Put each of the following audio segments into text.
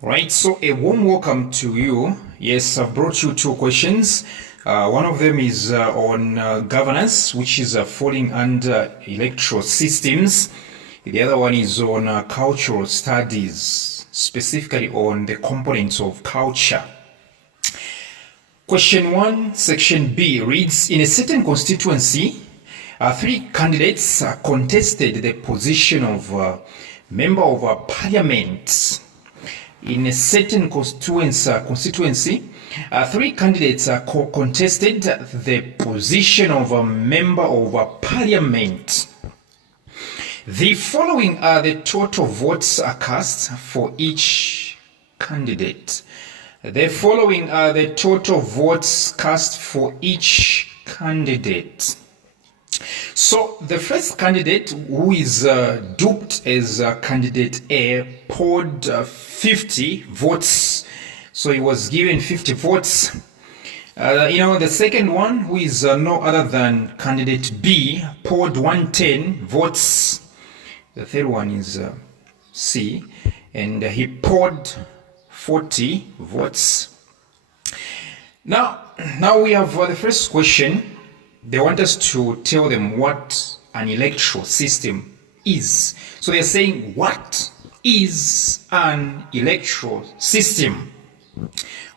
Right, so a warm welcome to you. Yes, I've brought you two questions. One of them is on governance, which is falling under electoral systems. The other one is on cultural studies, specifically on the components of culture. Question 1, section B reads, in a certain constituency, three candidates contested the position of member of parliament. In a certain constituency, three candidates contested the position of a member of parliament. The following are the total votes cast for each candidate. The following are the total votes cast for each candidate. So the first candidate, who is duped as candidate A, poured 50 votes. So he was given 50 votes. The second one, who is no other than candidate B, poured 110 votes. The third one is C, and he poured 40 votes. Now we have the first question. They want us to tell them what an electoral system is. So they're saying, what is an electoral system?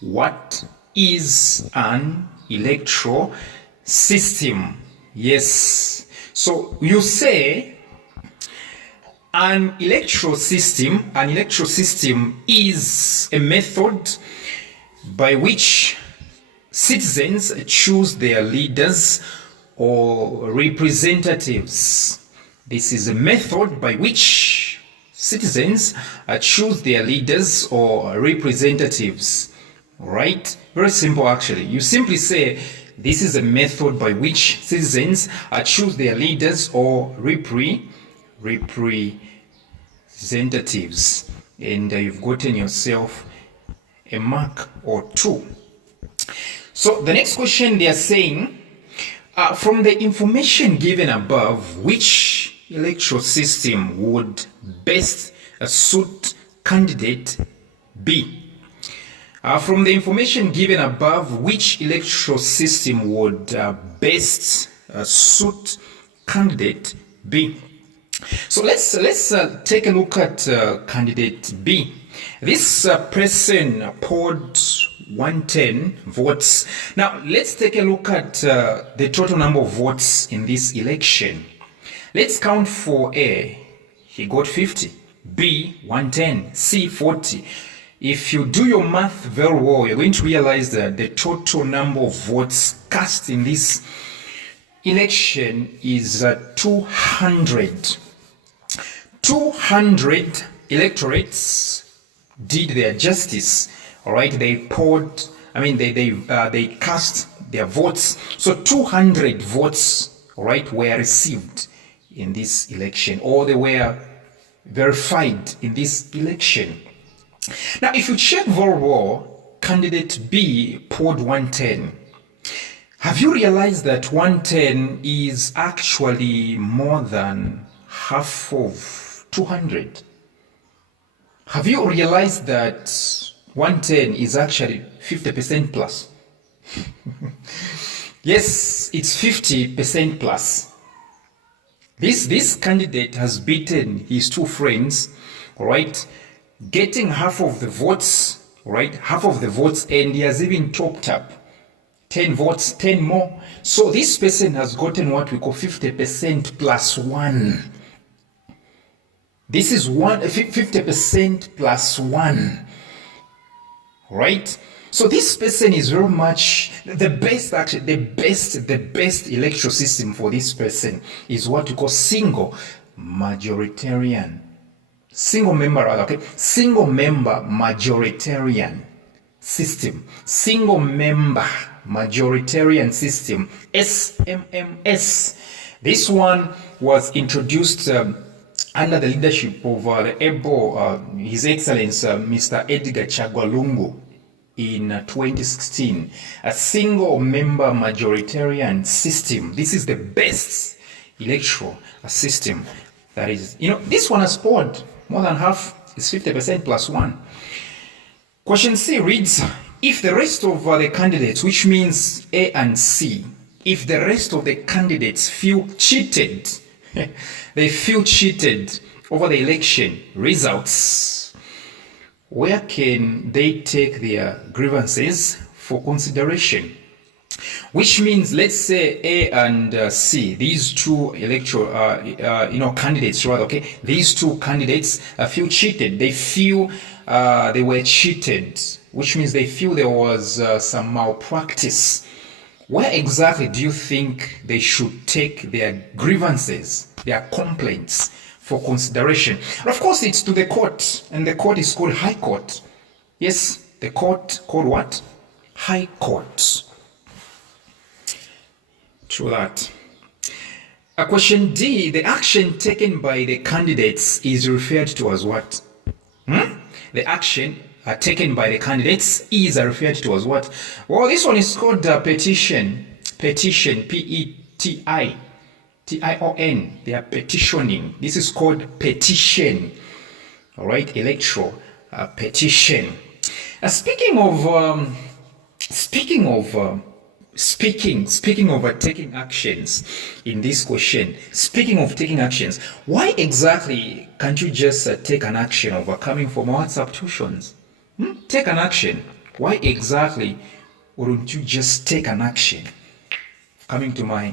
What is an electoral system? Yes. So you say an electoral system is a method by which citizens choose their leaders or representatives. This is a method by which citizens choose their leaders or representatives. Right? Very simple, actually. You simply say this is a method by which citizens choose their leaders or representatives. And you've gotten yourself a mark or two. So the next question, they are saying, from the information given above, which electoral system would best suit candidate B? From the information given above, which electoral system would best suit candidate B? So let's take a look at candidate B. This person poured 110 votes. Now let's take a look at the total number of votes in this election. Let's count for A. He got 50. B, 110. C, 40. If you do your math very well, you're going to realize that the total number of votes cast in this election is 200. 200 electorates did their justice. All right, they cast their votes. So 200 votes, all right, were received in this election, or they were verified in this election. Now, if you check very well, candidate B poured 110. Have you realized that 110 is actually more than half of 200? Have you realized that 110 is actually 50% plus? Yes, it's 50% plus. This candidate has beaten his two friends, all right, getting half of the votes, right? Half of the votes, and he has even topped up 10 votes, 10 more. So this person has gotten what we call 50% plus 1. This is 50% plus 1. Right? So this person is very much the best, actually, the best electoral system for this person is what we call single majoritarian. Single member majoritarian system. Single member majoritarian system, SMMS. This one was introduced under the leadership of His Excellency Mr. Edgar Chagwa Lungu in 2016. A single member majoritarian system. This is the best electoral system. That is, this one has scored more than half, is 50% plus 1. Question C reads, if the rest of the candidates, which means A and C, if the rest of the candidates feel cheated, they feel cheated over the election results, where can they take their grievances for consideration? Which means, let's say A and C, these two electoral, candidates rather, okay? These two candidates feel cheated. They feel they were cheated, which means they feel there was some malpractice. Where exactly do you think they should take their grievances, their complaints for consideration? And of course, it's to the court, and the court is called High Court. Yes, the court called what? High Court. True that. Question D, the action taken by the candidates is referred to as what? The action taken by the candidates is referred to as what? Well, this one is called petition. Petition, P-E-T-I-T-I-O-N. They are petitioning. This is called petition. All right, electoral petition. Speaking of taking actions in this question, speaking of taking actions, why exactly can't you just take an action of coming from WhatsApp tuitions? Take an action. Why exactly wouldn't you just take an action coming to my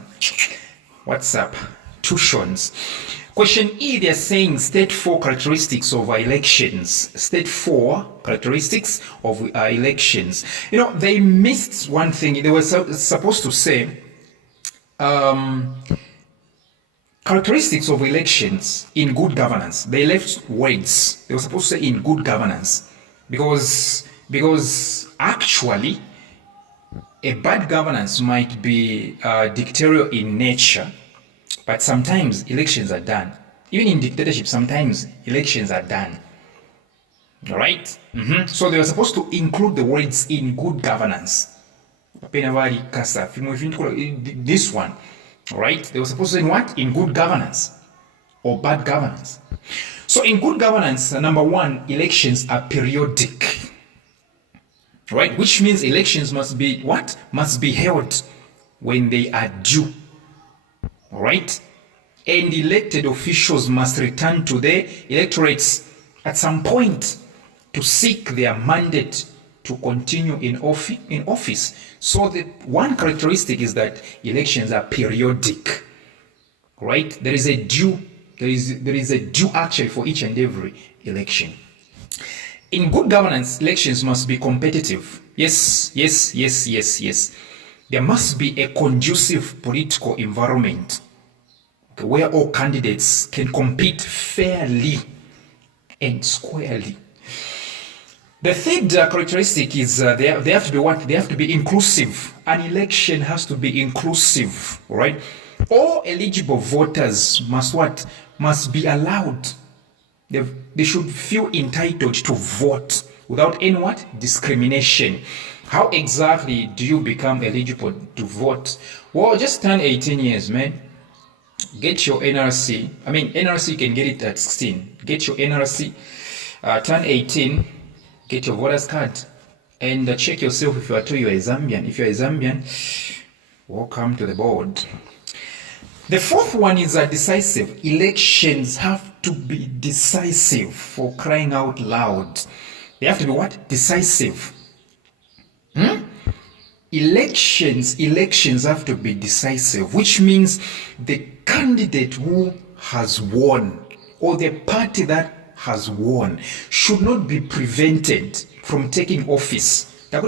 WhatsApp tuitions? Question E, they're saying state 4 characteristics of elections. State 4 characteristics of elections. You know, they missed one thing. They were supposed to say characteristics of elections in good governance. They left words. They were supposed to say in good governance. Because actually, a bad governance might be dictatorial in nature, but sometimes elections are done. Even in dictatorship, sometimes elections are done. All right? So they were supposed to include the words in good governance. This one. All right? They were supposed to say what? In good governance or bad governance. So in good governance, number one, elections are periodic. Right? Which means elections must be what? Must be held when they are due. All right? And elected officials must return to their electorates at some point to seek their mandate to continue in office. So the one characteristic is that elections are periodic. Right? There is a due. There is a due actually for each and every election. In good governance, elections must be competitive. Yes. There must be a conducive political environment where all candidates can compete fairly and squarely. The third characteristic is they have to be what? They have to be inclusive. An election has to be inclusive, right? All eligible voters must what? Must be allowed. They should feel entitled to vote without any what? Discrimination. How exactly do you become eligible to vote? Well, just turn 18 years, man. Get your NRC. I mean, NRC can get it at 16. Get your NRC. Turn 18. Get your voter's card. And check yourself if you are a Zambian. If you're a Zambian, welcome to the board. The fourth one is decisive. Elections have to be decisive, for crying out loud. They have to be what? Decisive. Elections have to be decisive, which means the candidate who has won or the party that has won should not be prevented from taking office. They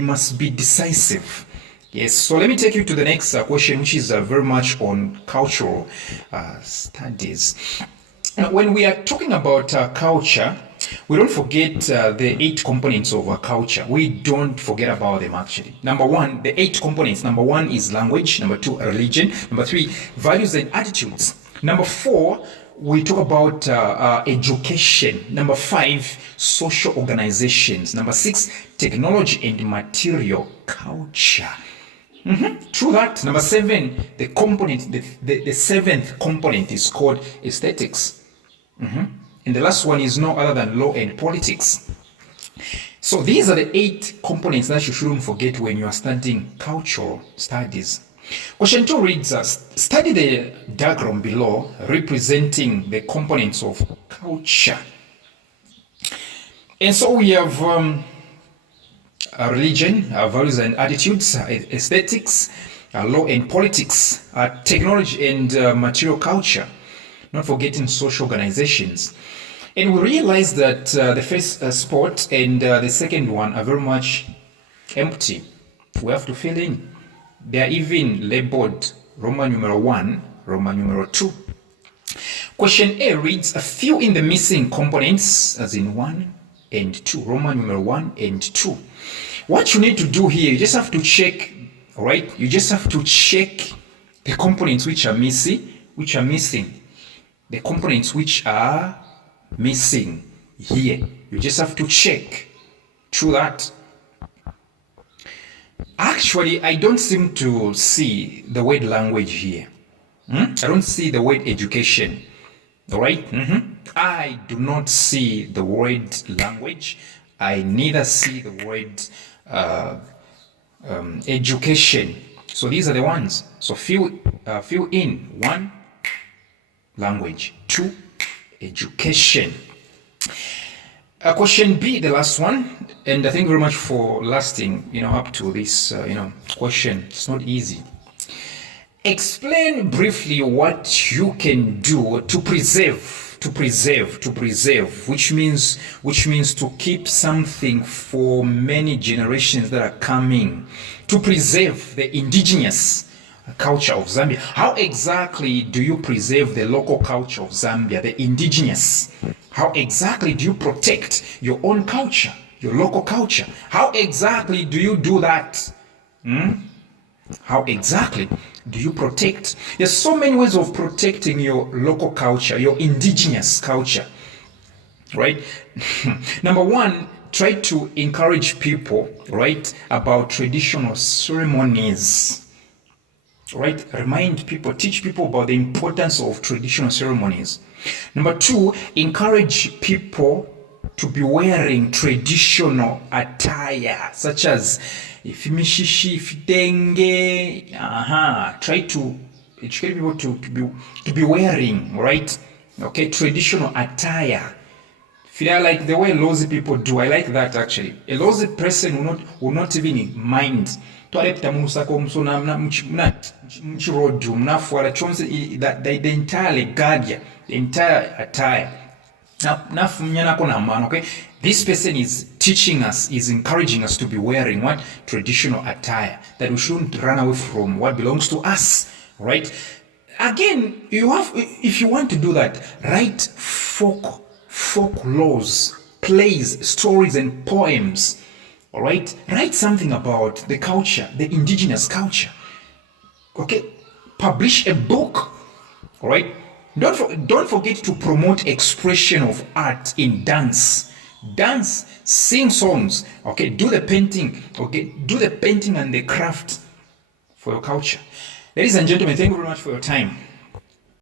must be decisive. Yes, so let me take you to the next question, which is very much on cultural studies. Now, when we are talking about culture, we don't forget the 8 components of culture. We don't forget about them actually. Number one, the 8 components. Number one is language. Number 2, religion. Number 3, values and attitudes. Number 4, we talk about education. Number 5, social organizations. Number 6, technology and material culture. True that. Number 7, the component, the 7th component is called aesthetics. And the last one is no other than law and politics. So these are the 8 components that you shouldn't forget when you are studying cultural studies. Question 2 reads, study the diagram below representing the components of culture. And so we have religion, values and attitudes, aesthetics, law and politics, technology and material culture, not forgetting social organizations. And we realize that the first spot and the second one are very much empty. We have to fill in. They are even labeled Roman numeral 1, Roman numeral 2. Question A reads, fill in the missing components, as in 1 and 2, Roman numeral 1 and 2. What you need to do here, you just have to check, all right? You just have to check the components which are missing, the components which are missing here. You just have to check through that. Actually, I don't seem to see the word language here. I don't see the word education. All right? I do not see the word language. I neither see the word education. So these are the ones. So fill in. 1, language. 2, education. Question B, the last one, and thank you very much for lasting, up to this, question. It's not easy. Explain briefly what you can do to preserve, which means to keep something for many generations that are coming, to preserve the indigenous culture of Zambia. How exactly do you preserve the local culture of Zambia, the indigenous? How exactly do you protect your own culture, your local culture? How exactly do you do that? How exactly do you protect? There's so many ways of protecting your local culture, your indigenous culture, right? Number 1, try to encourage people, right, about traditional ceremonies. Right? Remind people, teach people about the importance of traditional ceremonies. Number 2, encourage people to be wearing traditional attire, such as ifimishishi, ifitenge. Try to educate people to be wearing, right? Okay, traditional attire. Feel like the way lazy people do. I like that actually. A lazy person will not even mind. The entire gadia, the entire attire. Okay? This person is teaching us, is encouraging us to be wearing what? Traditional attire, that we shouldn't run away from what belongs to us, right? Again, if you want to do that, write folk laws, plays, stories and poems. All right, write something about the culture, the indigenous culture. Okay, publish a book. All right, don't forget to promote expression of art in dance, sing songs. Okay, do the painting. Okay, do the painting and the craft for your culture. Ladies and gentlemen, thank you very much for your time.